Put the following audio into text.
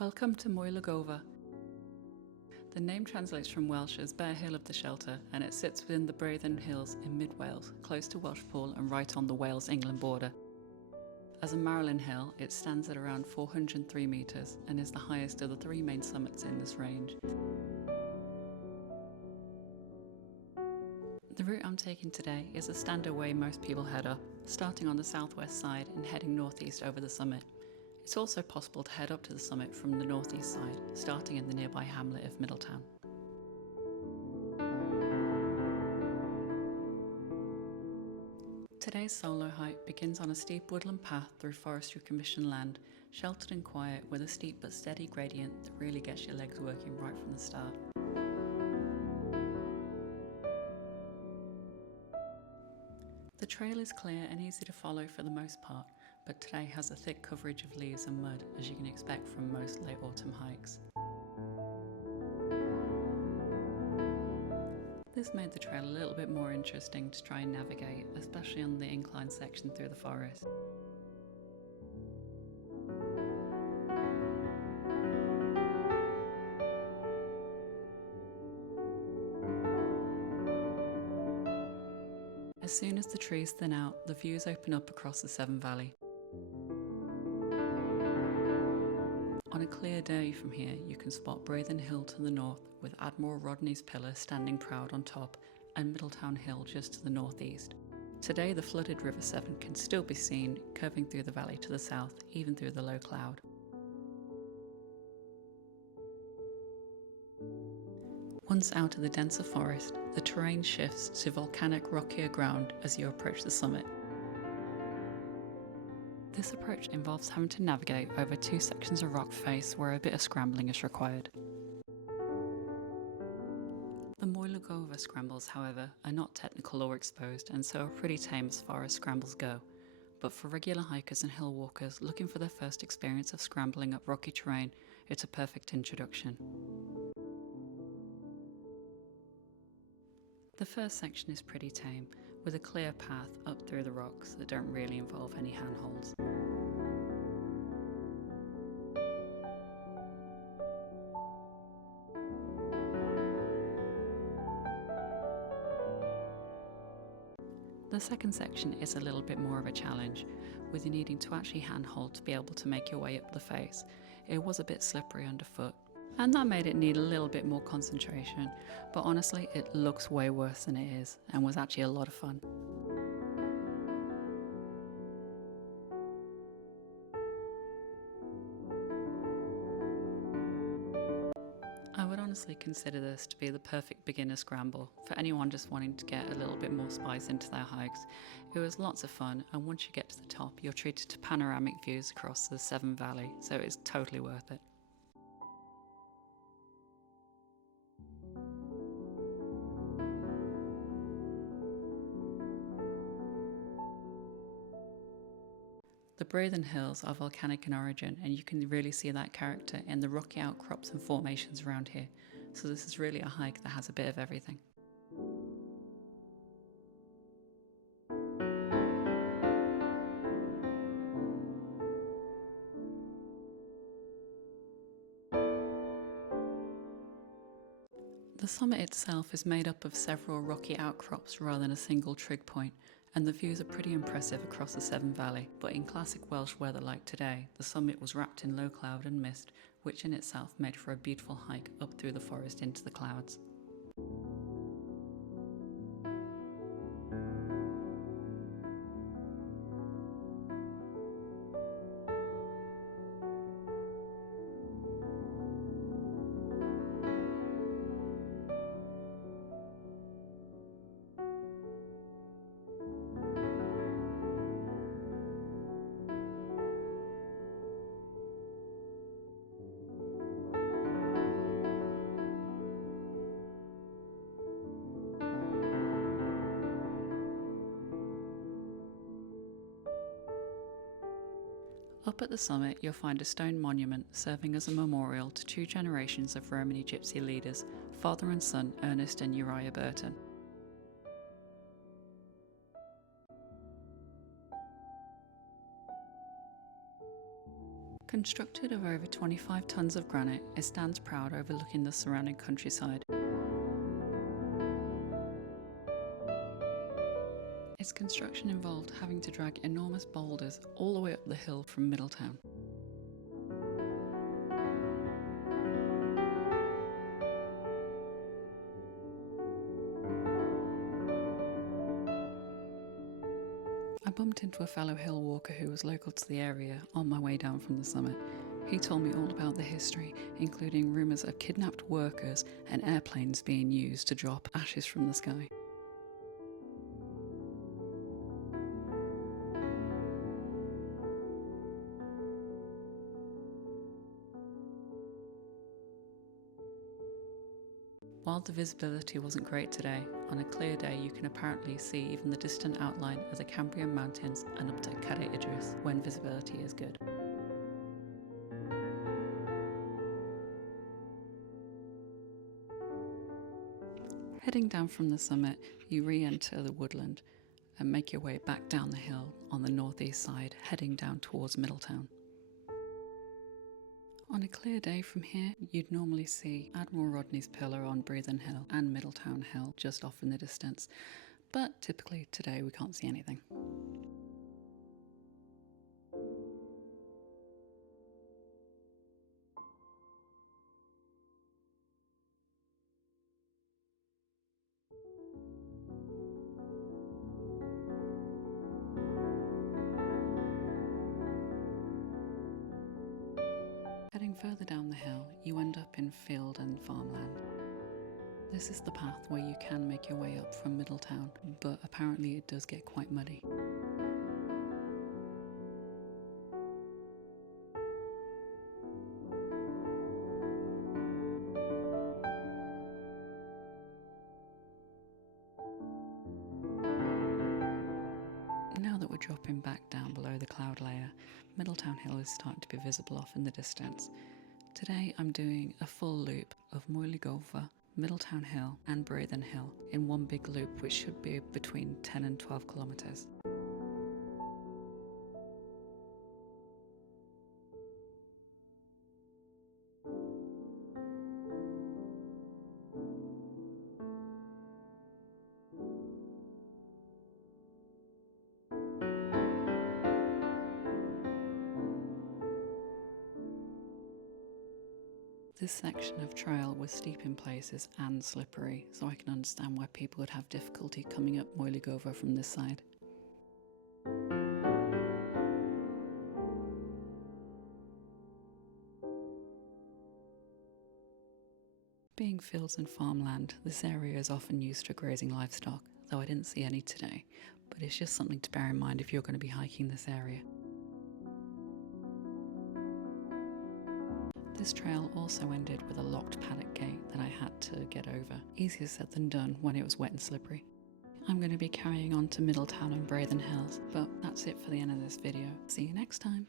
Welcome to Moel Y Golfa. The name translates from Welsh as Bare Hill of the Shelter, and it sits within the Breidden Hills in mid-Wales, close to Welshpool and right on the Wales-England border. As a Marilyn Hill, it stands at around 403 metres and is the highest of the three main summits in this range. The route I'm taking today is a standard way most people head up, starting on the southwest side and heading northeast over the summit. It's also possible to head up to the summit from the northeast side, starting in the nearby hamlet of Middletown. Today's solo hike begins on a steep woodland path through Forestry Commission land, sheltered and quiet with a steep but steady gradient that really gets your legs working right from the start. The trail is clear and easy to follow for the most part, but today has a thick coverage of leaves and mud, as you can expect from most late autumn hikes. This made the trail a little bit more interesting to try and navigate, especially on the incline section through the forest. As soon as the trees thin out, the views open up across the Severn Valley. On a clear day from here, you can spot Breidden Hill to the north, with Admiral Rodney's Pillar standing proud on top, and Middletown Hill just to the northeast. Today, the flooded River Severn can still be seen, curving through the valley to the south, even through the low cloud. Once out of the denser forest, the terrain shifts to volcanic rockier ground as you approach the summit. This approach involves having to navigate over two sections of rock face where a bit of scrambling is required. The Moel Y Golfa scrambles, however, are not technical or exposed and so are pretty tame as far as scrambles go, but for regular hikers and hill walkers looking for their first experience of scrambling up rocky terrain, it's a perfect introduction. The first section is pretty tame, with a clear path up through the rocks that don't really involve any handholds. The second section is a little bit more of a challenge, with you needing to actually handhold to be able to make your way up the face. It was a bit slippery underfoot, and that made it need a little bit more concentration, but honestly it looks way worse than it is and was actually a lot of fun. I would honestly consider this to be the perfect beginner scramble for anyone just wanting to get a little bit more spice into their hikes. It was lots of fun, and once you get to the top you're treated to panoramic views across the Severn Valley, so it's totally worth it. The Breidden Hills are volcanic in origin, and you can really see that character in the rocky outcrops and formations around here, so this is really a hike that has a bit of everything. The summit itself is made up of several rocky outcrops rather than a single trig point, and the views are pretty impressive across the Severn Valley, but in classic Welsh weather like today, the summit was wrapped in low cloud and mist, which in itself made for a beautiful hike up through the forest into the clouds. Up at the summit you'll find a stone monument serving as a memorial to two generations of Romany Gypsy leaders, father and son Ernest and Uriah Burton. Constructed of over 25 tonnes of granite, it stands proud overlooking the surrounding countryside. Its construction involved having to drag enormous boulders all the way up the hill from Middletown. I bumped into a fellow hill walker who was local to the area on my way down from the summit. He told me all about the history, including rumours of kidnapped workers and airplanes being used to drop ashes from the sky. While the visibility wasn't great today, on a clear day you can apparently see even the distant outline of the Cambrian Mountains and up to Cadair Idris when visibility is good. Heading down from the summit, you re-enter the woodland and make your way back down the hill on the northeast side, heading down towards Middletown. On a clear day from here, you'd normally see Admiral Rodney's pillar on Breidden Hill and Middletown Hill just off in the distance, but typically today we can't see anything. Heading further down the hill, you end up in field and farmland. This is the path where you can make your way up from Middletown, but apparently it does get quite muddy. Now that we're dropping back down below the cloud layer, Middletown Hill is starting to be visible off in the distance. Today I'm doing a full loop of Moel Y Golfa, Middletown Hill and Breidden Hill in one big loop, which should be between 10 and 12 kilometres. This section of trail was steep in places and slippery, so I can understand why people would have difficulty coming up Moel Y Golfa from this side. Being fields and farmland, this area is often used for grazing livestock, though I didn't see any today, but it's just something to bear in mind if you're going to be hiking this area. This trail also ended with a locked paddock gate that I had to get over. Easier said than done when it was wet and slippery. I'm going to be carrying on to Middletown and Breidden Hills, but that's it for the end of this video. See you next time.